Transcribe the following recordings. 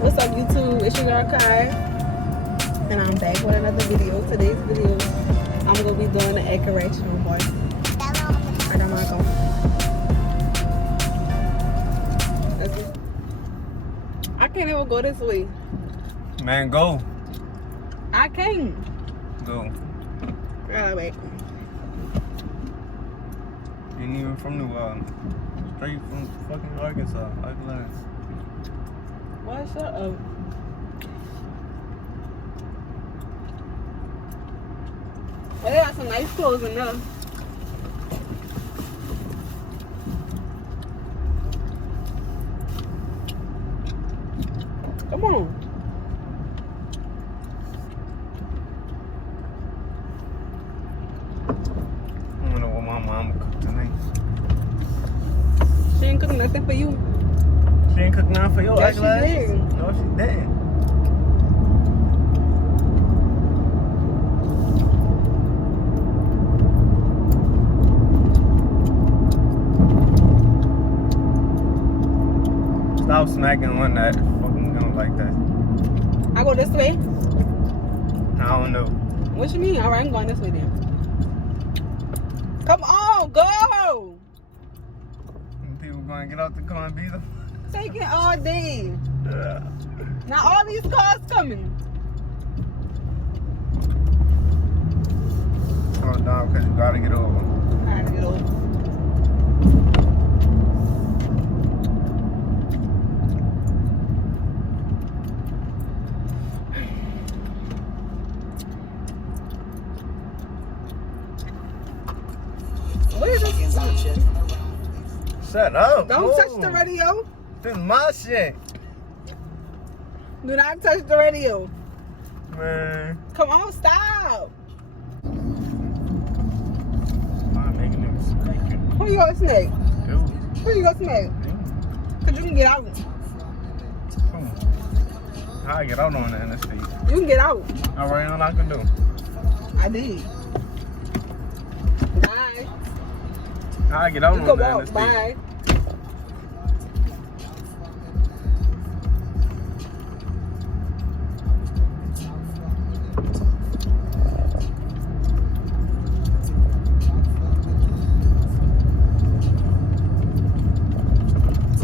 What's up, YouTube? It's your girl Kai, and I'm back with another video. Today's video, I'm gonna be doing the egg correctional voice. I got my phone. Let's see. I can't even go this way. Man, go. I can't. Go. Wait. You ain't even from New Orleans. Straight from fucking Arkansas. Why shut up? Well, they got some nice clothes in there. Come on. I don't know what my mama cooked tonight. She ain't cooking nothing for you. She ain't cooked nothing for your Yes, ugly she ass? did. No, she didn't. Stop smacking one that fucking don't like that. I go this way? I don't know. What you mean? Alright, I'm going this way then. Come on, go! People gonna get out the car and beat them. Take it all day. Now all these cars coming. Slow down because you gotta get over. I gotta get over. What is this? Shut up. Don't Move. touch the radio. This is my shit. Do not touch the radio. Man. Come on, stop. I'm making them spanking. Who you gonna snake? Dude. Who you gonna snake? Cause you can get out. How I get out on the interstate? You can get out. Alright, all I can do. I did. Bye. How I get out You on can the walk. interstate? Bye.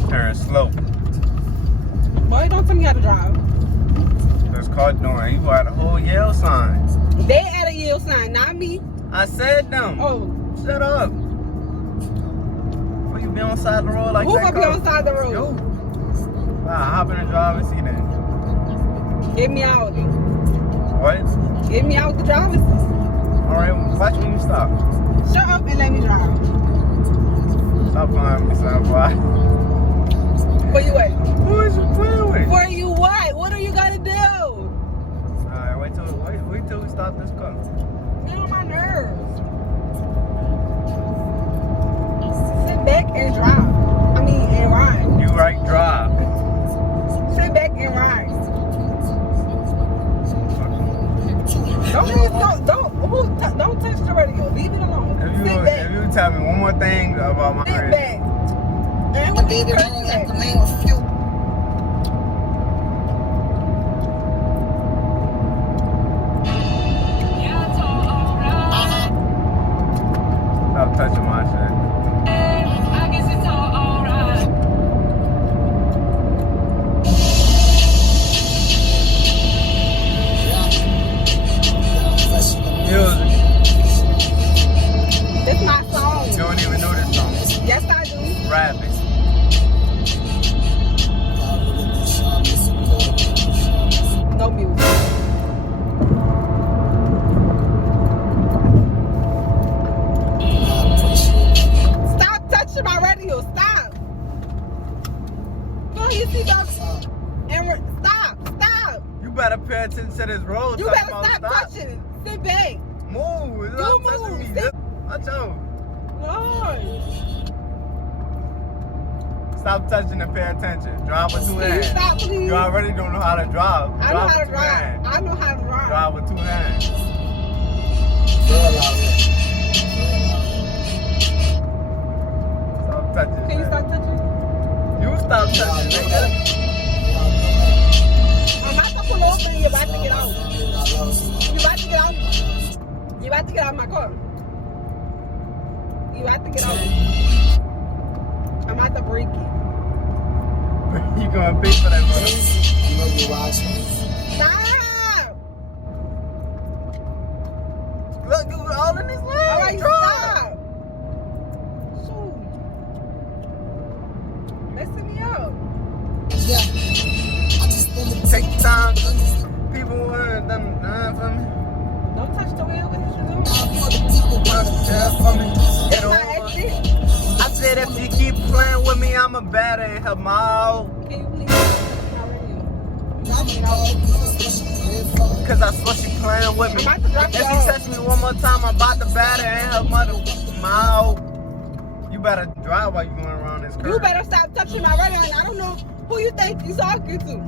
Turn slow. Boy, don't tell me how to drive. This car doing. You got a whole yell sign. They at a yield sign, not me. I said them. Oh, Shut up. Will you be on the side of the road like who that? gonna be on the side of the road? You. Nah, hop in the driver's seat then. Get me out. What? Get me out the driver's seat. Alright, watch when you stop. Shut up and let me drive. Stop playing with me, son, boy. Where you at? Who is you playing with? Where you what? What are you gonna do? Alright, wait till we stop this car. Get on my nerves. Sit back and drive. I mean, and ride. You right, drive. Sit back and ride. Don't touch the radio. Leave it alone. If Sit back. you tell me one more thing about my Sit radio. back. And what you cursing at? Stop touching my shit. Music. It's my song. You don't even know this song. Yes, I do. Rap it. No music. Stop touching my radio. Stop. Go ahead, seatbelts. And stop. You better pay attention to this road. You Talk better about stop touching. Sit back. Move. Stop touching me. Sit- Watch out. Lord. Stop touching and pay attention. Drive with two Can you hands. stop, please? You already don't know how to drive. I know how to with two drive. hands. I know how to drive. Drive with two hands. Stop touching. Can you man. stop touching? You stop touching, nigga. help him out. Can you please stop touching my radio? Cause I swear she playing with me. I'm about to drop If you she off. touch me one more time, I'm about to batter and her mother mouth. You better drive while you going around this curve. You better stop touching my radio, and I don't know who you think you're talking to.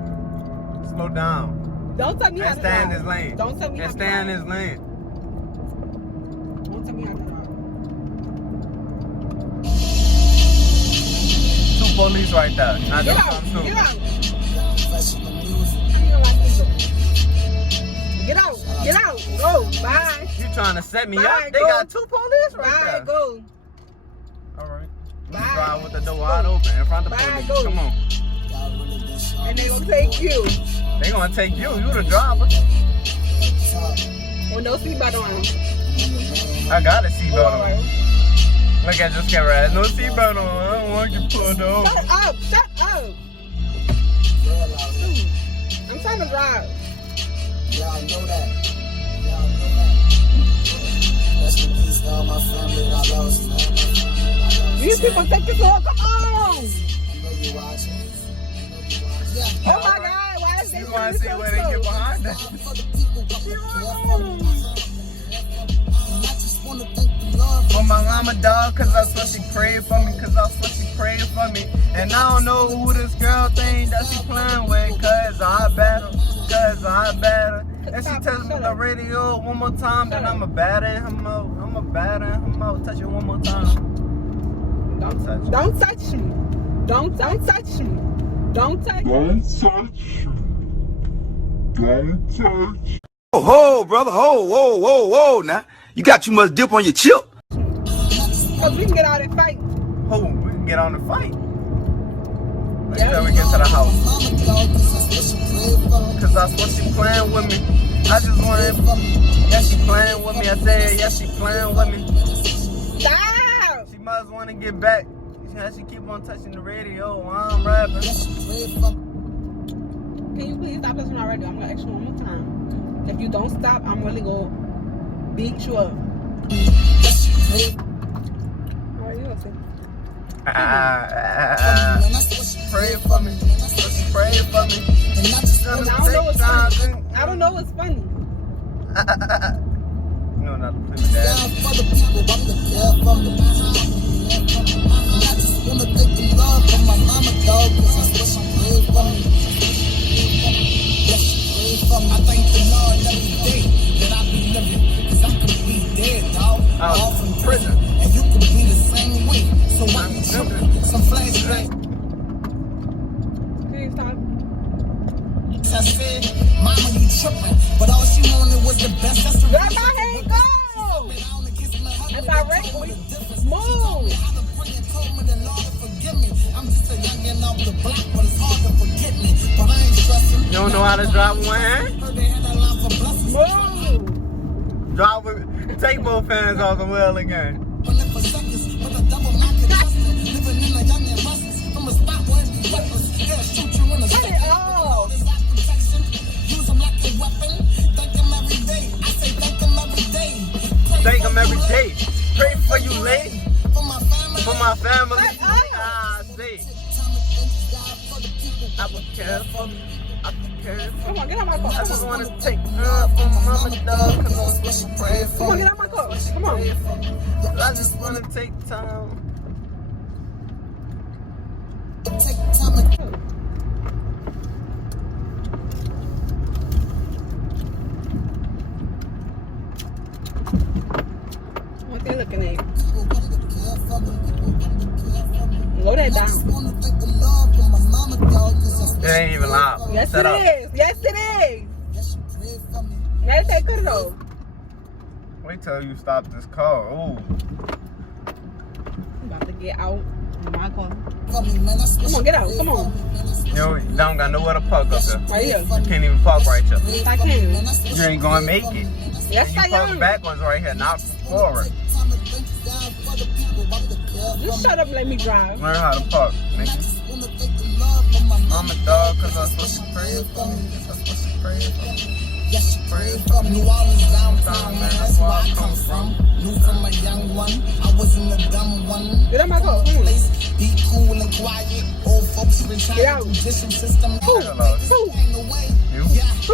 Slow down. Don't tell me how And to stay in drive. this lane. Don't tell me how And to stay in drive. this lane. Don't tell me how to drive. Two police right there. Now Get don't out. come soon. Get out. How you gonna like this? Get out. Get out. Go. Bye. You trying to set me Bye, up? They go. got two police right Bye. there. Go. Alright. You Bye. drive with the door wide open in front of the Bye, police. go. Come on. And they gonna take you. They gonna take you. You the driver. With no seatbelt on. I got a seatbelt on. Alright. Look at this camera. No seatbelt on. I don't want you pulled over. Shut up. Shut up. I'm trying to drive. Y'all know that. Y'all know that. Rest in peace to all my family that I lost. These people take this all. Come on. I know you watching. Oh my God. Why is they You doing wanna this see so where they get slow? behind us? For the people, but the I just wanna thank the Lord For my mama dog, cause I swear she prayed for me, cause I swear she prayed for me. And I don't know who this girl think that she playing with, cause I better. If she touch me the radio one more time, then I'ma batter him out. Touch it one more time. Don't touch it. Don't touch me. Don't touch me. Don't touch me. Don't touch me. Don't touch. Ho, brother, whoa, now. You got too much dip on your chip. Because we can get out and fight. Oh, we can get on the fight. Wait Yeah. till we get to the house. mama dog, cause I swear she prayed for me. Cause I swear she playing with me. I just wanted, yeah, she playing with me. I said, yeah, she playing with me. Stop. She must want to get back. She keep on touching the radio while I'm rapping. She prayed for me. Can you please stop touching my radio? I'm going to ask you one more time. If you don't stop, I'm really going to beat you up. She prayed What are you up to? man, I swear she Pray for me. She prayed for me. and I just Gonna I don't know take what's time. funny. I don't know what's funny. You know not to play with that. down for the people, I'm the care for me. And I just wanna thank the Lord for my mama dog, cause I swear she prayed for me. Yes, she prayed for me. I thank the Lord every day that I be living, cause I could be dead, dog. All from prison, and you could be the same way. So why you tripping? Some flashbacks. Can you stop? I said, mama, you tripping, but all she wanted was the best. That's the Let my hand go. If I wreck, move. You don't know how to drive with one hand? Move. Drive with, take both hands off the wheel again. Cut it off. Thank them every day. Pray for you, lady. For my family. Shut up. I say. I will care for me. I will care for Come me. on, get out my car. I Come just on. want to take love from my mama dog, cause I swear she prayed Come for on, me. get out my car. Come on. I just want to take time. What they looking at? Slow that down. It ain't even loud. Yes, Shut it up. is. Yes, it is. Now say cut it off. Wait till you stop this car. Ooh. I'm about to get out of my car. Come on, get out. Come on. You don't got nowhere to park up there. Right here. You can't even park right here. Yes, I can. You ain't gonna make it. Yes, You I park am. backwards right here, not forward. Just shut up and let me drive. Learn how to park, nigga. Mama dog, cause I supposed to pray for me. I supposed to pray for me. Yes, she prayed for me. New Orleans downtown, man, that's where I come from. Knew from a young one, I wasn't a dumb one. Get out my car. Come on. Place, be cool and quiet, old folks been trying Get out. to do dishing system. I lost. Ain't no way. You?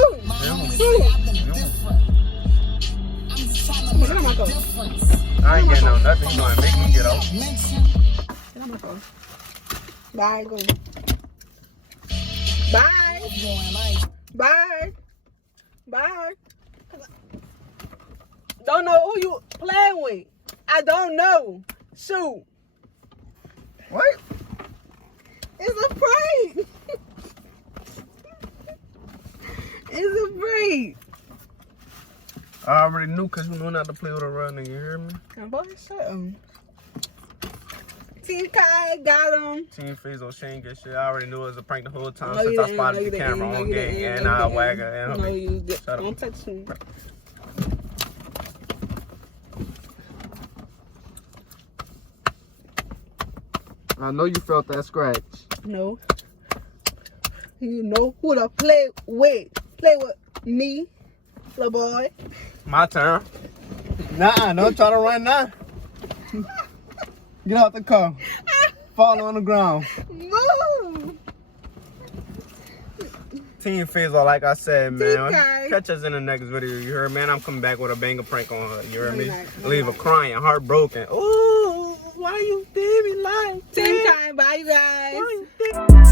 Ooh. Mama You? say I've been different. I'm just trying to make Get on my a phone. difference. I ain't getting on nothing. You gonna make me get off. Get on my phone. Bye. Go. Bye. Bye. Bye. Don't know who you playing with. I don't know. Shoot. What? It's a prank. It's a prank. I already knew because you know not to play with a real nigga, you hear me? Now, boy, shut up. Team Kai got him. Team Fazo, she ain't get shit. I already knew it was a prank the whole time No, since you I didn't. spotted No, you the didn't. camera No, on you gang didn't. and No, I you wag didn't. her and No, her. you did. Shut up. Don't touch me. I know you felt that scratch. No. You know who to play with. Play with me, little boy. My turn. Nah, don't try to run now. Get out the car. Fall on the ground. Move. Team Fazo, like I said, man. Okay. Catch us in the next video. You heard, man? I'm coming back with a banger prank on her. You heard No, me? you're not. No, Leave you're her not. crying, heartbroken. Ooh, why you did me like Team that? Kai, bye you guys. Why you did-